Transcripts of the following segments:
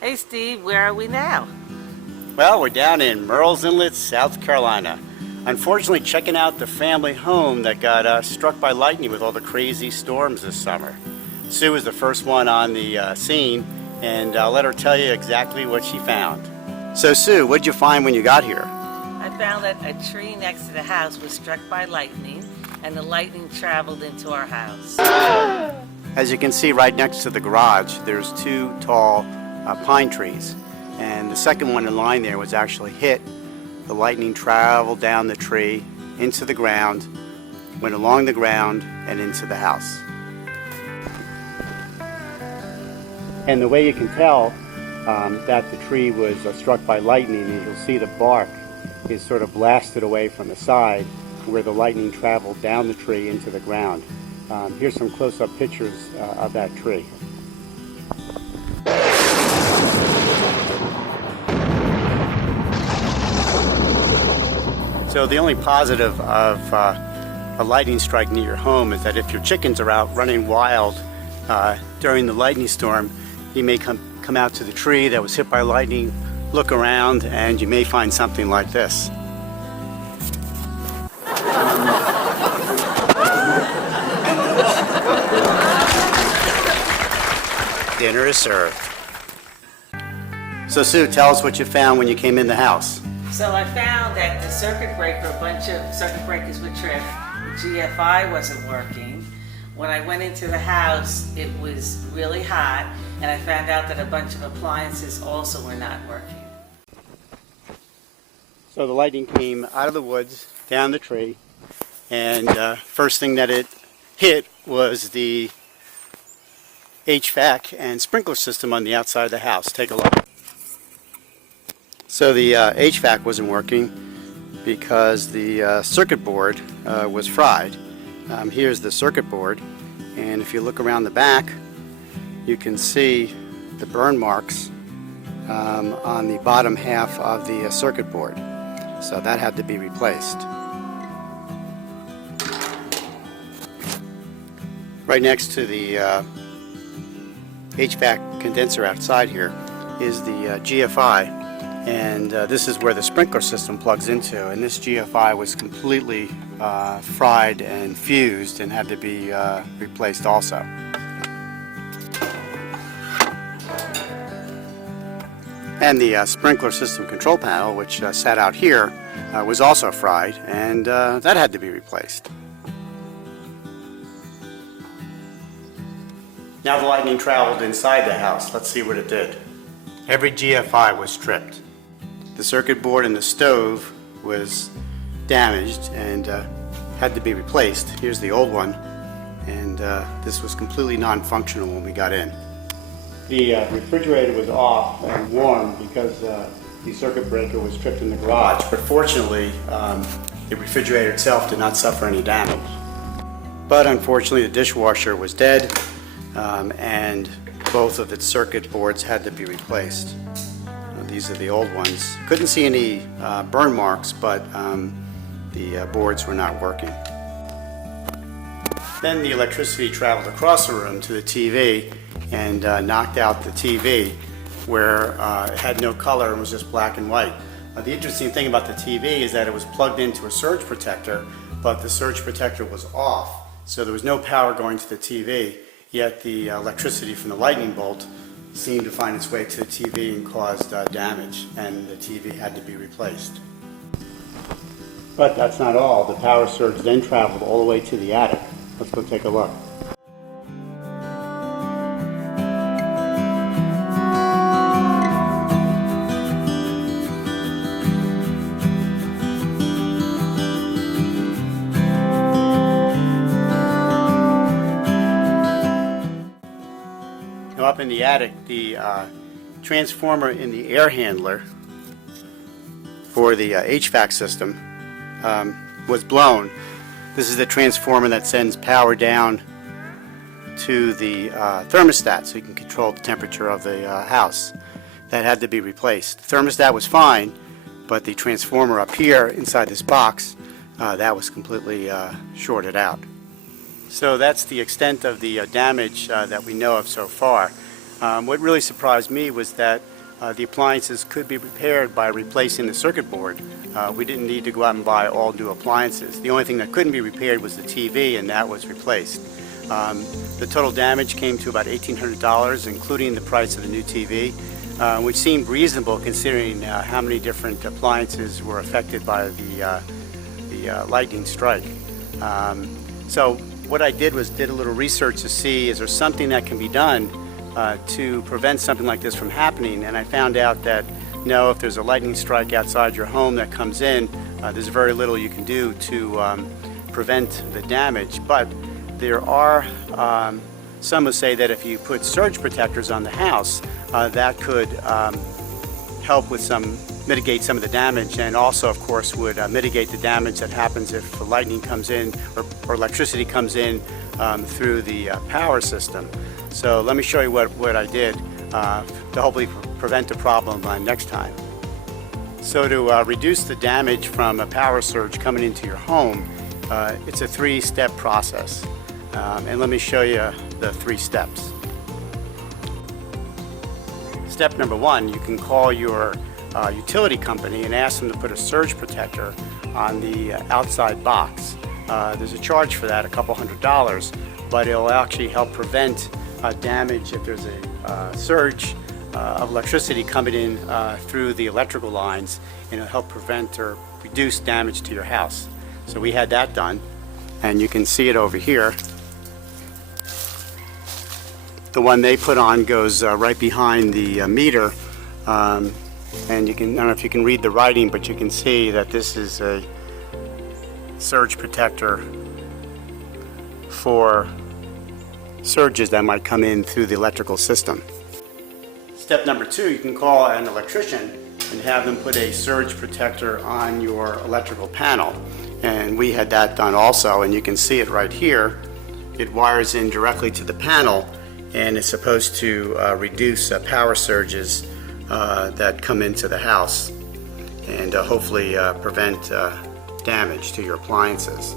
Hey Steve, where are we now? Well, we're down in Murrells Inlet, South Carolina. Unfortunately, checking out the family home that got struck by lightning with all the crazy storms this summer. Sue was the first one on the scene, and I'll let her tell you exactly what she found. So Sue, what'd you find when you got here? I found that a tree next to the house was struck by lightning, and the lightning traveled into our house. As you can see right next to the garage, there's two tall pine trees. And the second one in line there was actually hit. The lightning traveled down the tree, into the ground, went along the ground, and into the house. And the way you can tell that the tree was struck by lightning is you'll see the bark is sort of blasted away from the side where the lightning traveled down the tree into the ground. Here's some close-up pictures of that tree. So the only positive of a lightning strike near your home is that if your chickens are out running wild during the lightning storm, you may come out to the tree that was hit by lightning, look around, and you may find something like this. Dinner is served. So Sue, tell us what you found when you came in the house. So I found that the circuit breaker, a bunch of circuit breakers were tripped, the GFI wasn't working. When I went into the house, it was really hot, and I found out that a bunch of appliances also were not working. So the lightning came out of the woods, down the tree, and first thing that it hit was the HVAC and sprinkler system on the outside of the house. Take a look. So the HVAC wasn't working because the circuit board was fried. Here's the circuit board, and if you look around the back, you can see the burn marks on the bottom half of the circuit board. So that had to be replaced. Right next to the HVAC condenser outside here is the GFI. And this is where the sprinkler system plugs into, and this GFI was completely fried and fused and had to be replaced also. And the sprinkler system control panel, which sat out here, was also fried, and that had to be replaced. Now the lightning traveled inside the house. Let's see what it did. Every GFI was stripped. The circuit board and the stove was damaged and had to be replaced. Here's the old one, and this was completely non-functional when we got in. The refrigerator was off and warm because the circuit breaker was tripped in the garage, but fortunately the refrigerator itself did not suffer any damage. But unfortunately the dishwasher was dead, and both of its circuit boards had to be replaced. These are the old ones. Couldn't see any burn marks, but the boards were not working. Then the electricity traveled across the room to the TV and knocked out the TV, where it had no color and was just black and white. The interesting thing about the TV is that it was plugged into a surge protector, but the surge protector was off, so there was no power going to the TV, yet the electricity from the lightning bolt seemed to find its way to the TV and caused damage, and the TV had to be replaced. But that's not all. The power surge then traveled all the way to the attic. Let's go take a look. Up in the attic, the transformer in the air handler for the HVAC system was blown. This is the transformer that sends power down to the thermostat so you can control the temperature of the house. That had to be replaced. The thermostat was fine, but the transformer up here inside this box, that was completely shorted out. So that's the extent of the damage that we know of so far. What really surprised me was that the appliances could be repaired by replacing the circuit board. We didn't need to go out and buy all new appliances. The only thing that couldn't be repaired was the TV, and that was replaced. The total damage came to about $1,800, including the price of the new TV, which seemed reasonable considering how many different appliances were affected by the lightning strike. So what I did was did a little research to see is there something that can be done to prevent something like this from happening, and I found out that no, if there's a lightning strike outside your home that comes in, there's very little you can do to prevent the damage. But there are some who say that if you put surge protectors on the house, that could help with mitigate some of the damage, and also of course would mitigate the damage that happens if the lightning comes in or electricity comes in through the power system. So let me show you what I did to hopefully prevent a problem next time. So to reduce the damage from a power surge coming into your home, it's a three-step process. And let me show you the 3 steps. Step number 1, you can call your utility company and ask them to put a surge protector on the outside box. There's a charge for that, a couple $100, but it'll actually help prevent damage if there's a surge of electricity coming in through the electrical lines, and it'll help prevent or reduce damage to your house. So we had that done, and you can see it over here. The one they put on goes right behind the meter, and I don't know if you can read the writing, but you can see that this is a surge protector for surges that might come in through the electrical system. Step number 2, you can call an electrician and have them put a surge protector on your electrical panel. And we had that done also, and you can see it right here. It wires in directly to the panel, and it's supposed to reduce power surges that come into the house and hopefully prevent damage to your appliances.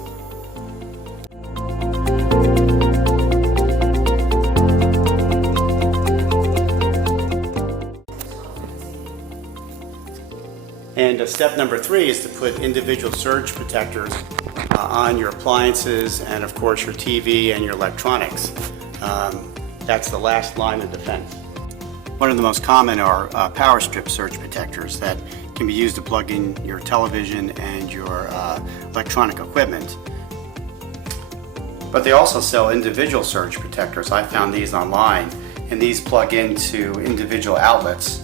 And step number 3 is to put individual surge protectors on your appliances and of course your TV and your electronics. That's the last line of defense. One of the most common are power strip surge protectors that can be used to plug in your television and your electronic equipment. But they also sell individual surge protectors. I found these online, and these plug into individual outlets.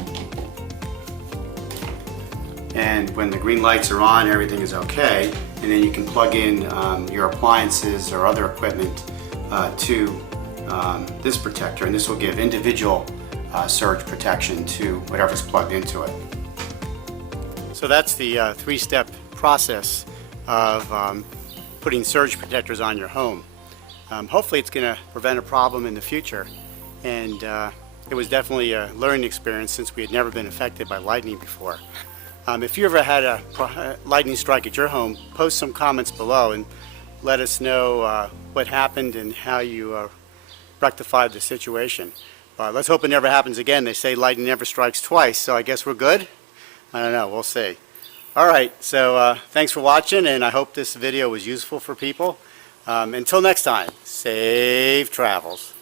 And when the green lights are on, everything is okay, and then you can plug in your appliances or other equipment to this protector, and this will give individual surge protection to whatever's plugged into it. So that's the 3-step process of putting surge protectors on your home. Hopefully it's going to prevent a problem in the future, and it was definitely a learning experience since we had never been affected by lightning before. If you ever had a lightning strike at your home, post some comments below and let us know what happened and how you rectified the situation. Let's hope it never happens again. They say lightning never strikes twice, so I guess we're good? I don't know, we'll see. All right, so thanks for watching, and I hope this video was useful for people. Until next time, safe travels.